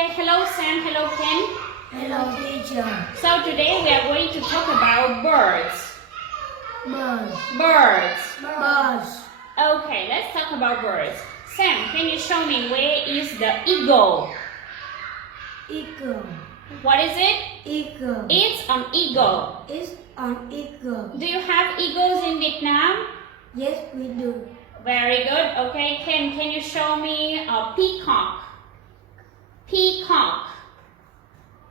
Okay, hello Sam, hello Ken. Hello teacher. So today we are going to talk about birds. Birds. Birds. Birds. Okay, let's talk about birds. Sam, can you show me where is the eagle? Eagle. What is it? Eagle. It's an eagle. It's an eagle. Do you have eagles in Vietnam? Yes, we do. Very good. Okay, Ken, can you show me a peacock? Peacock.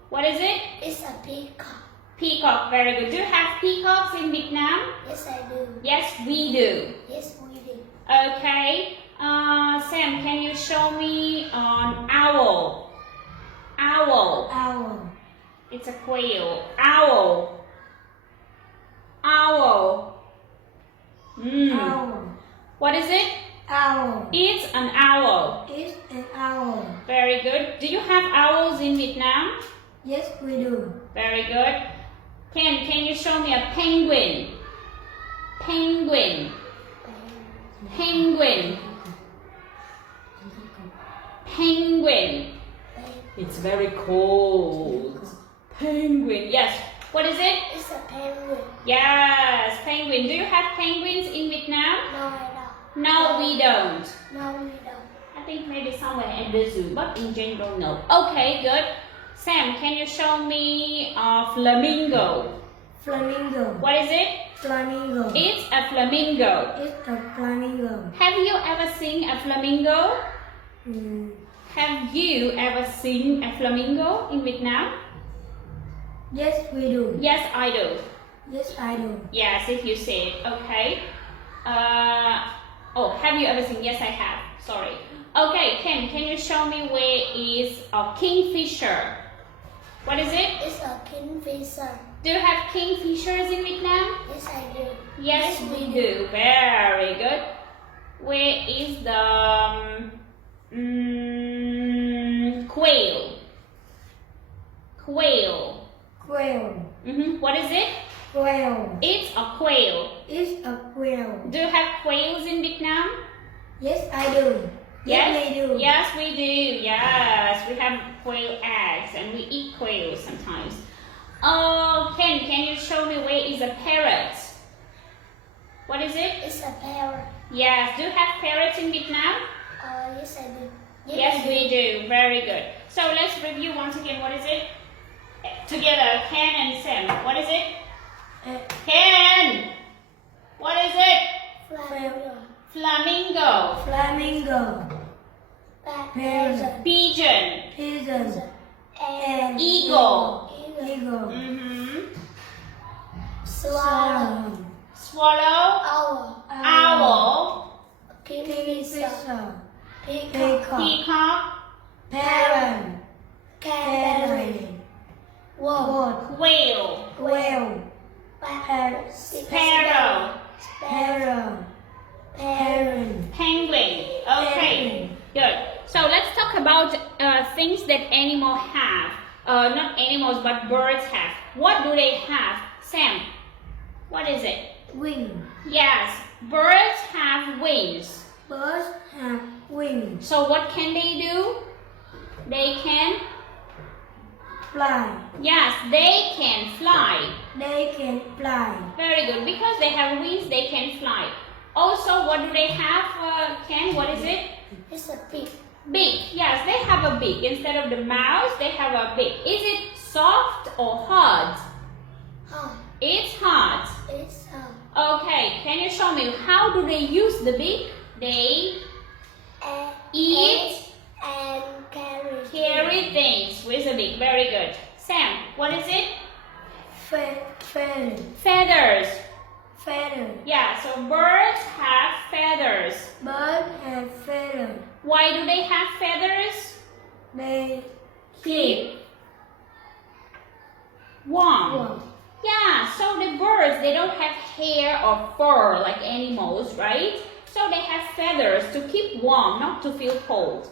What is it? It's a peacock. Peacock. Very good. Do you have peacocks in Vietnam? Yes, I do. Yes, we do. Yes, we do. Okay. Sam, can you show me an owl? Owl. Owl. It's a quail. Owl. Owl. Owl. What is it? Owl. It's an owl. It's an owl. Very good. Do you have owls in Vietnam? Yes, we do. Very good. Ken, can you show me a penguin? Penguin. Penguin. Penguin. It's very cold. Penguin. Yes. What is it? It's a penguin. Yes, penguin. Do you have penguins in Vietnam? No, I don't. No, we don't. No, we don't. I think maybe somewhere at the zoo, but in general, no. Okay, good. Sam, can you show me a flamingo? Flamingo. What is it? Flamingo. It's a flamingo. It's a flamingo. Have you ever seen a flamingo? Have you ever seen a flamingo in Vietnam? Yes, we do. Yes, I do. Yes, I do. Yes, if you say it. Okay. Oh, have you ever seen? Yes, I have. Sorry. Okay, Ken, can you show me where is a kingfisher? What is it? It's a kingfisher. Do you have kingfishers in Vietnam? Yes, I do. Yes, we do. Very good. Where is the quail? Quail. Quail. What is it? Quail. It's a quail. It's a quail. Do you have quails in Vietnam? Yes, I do. Yes, we do. Yes, we do. Yes, we have quail eggs and we eat quails sometimes. Oh, Ken, can you show me where is a parrot? What is it? It's a parrot. Yes, do you have parrots in Vietnam? Yes, I do. Yes, we do. Very good. So let's review once again. What is it? Together, Ken and Sam. What is it? Ken! What is it? Flamingo. Flamingo. Flamingo. Parrot. Pigeon. Pigeon. And Eagle. Eagle. Swallow. Swallow. Owl. Owl. Kingfisher. Peacock. Peacock. Parrot. Canary. Wolf. Quail. Quail. Parrot. Sparrow. Sparrow. Parrot. Penguin. Okay. Good. So let's talk about things that animals have. Not animals, but birds have. What do they have? Sam, what is it? Wing. Yes, birds have wings. Birds have wings. So what can they do? They can? Fly. Yes, they can fly. They can fly. Very good. Because they have wings, they can fly. Also, what do they have, Ken? What is it? It's a beak. Beak. Yes, they have a beak. Instead of the mouse, they have a beak. Is it soft or hard? Hard. It's hard. It's hard. Okay, can you show me how do they use the beak? They eat and carry things with the beak. Very good. Sam, what is it? Feather. Feathers. Feather. Yeah, so birds have feathers. Birds have feather. Why do they have feathers? They Keep warm. Yeah, so the birds, they don't have hair or fur like animals, right? So they have feathers to keep warm, not to feel cold.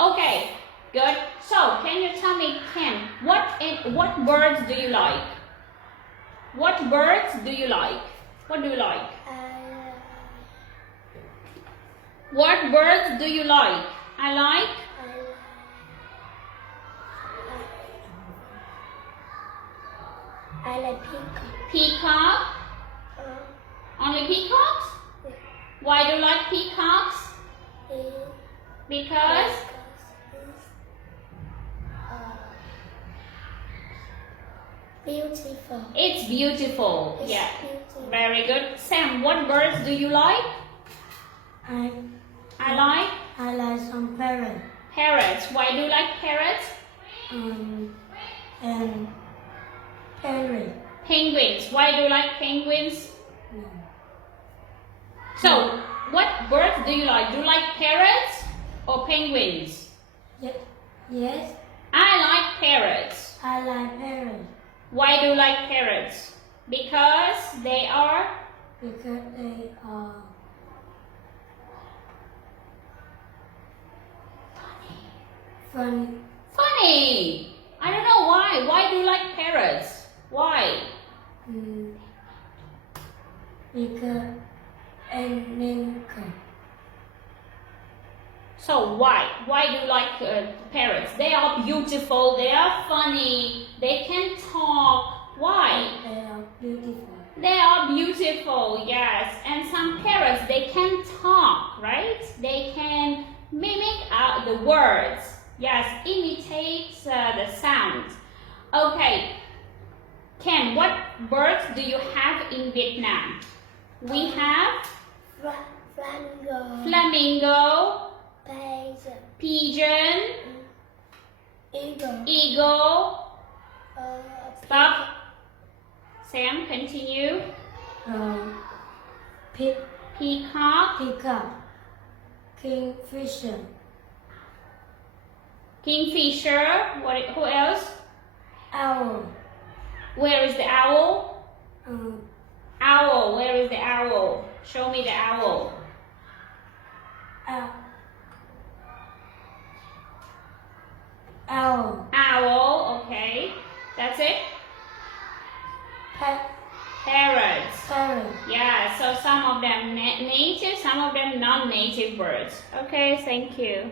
Okay, good. So can you tell me, Ken, what birds do you like? What birds do you like? What do you like? What birds do you like? I like I like peacock. Peacock. Only peacocks? Yeah. Why do you like peacocks? Because beautiful. it's beautiful. It's Yeah. beautiful. Very good. Sam, what birds do you like? I I like some parrot. parrots. Why do you like parrots? And penguin. Penguins. Why do you like penguins? No. So, what birds do you like? Do you like parrots or penguins? Yes, I like parrots. I like parrot Why do you like parrots? Because they are because they are funny. funny. I don't know why. Why do you like parrots? Why? Because and then come. So why? Why do you like parrots? They are beautiful. They are funny. They can talk. Why? They are beautiful. They are beautiful, yes. And some parrots, they can talk, right? They can mimic out the words. Yes, imitate the sound. Okay. Ken, what birds do you have in Vietnam? We have Flamingo. flamingo, Pigeon. pigeon, Eagle. eagle. Stop. Sam, continue. Peacock, Peacock. Kingfisher. kingfisher. Who else? Owl. Where is the owl? Owl. Where is the owl? Show me the owl. Owl. Owl. Okay. That's it. Parrots. Parrot. Yeah. So some of them native, some of them non-native birds. Okay. Thank you.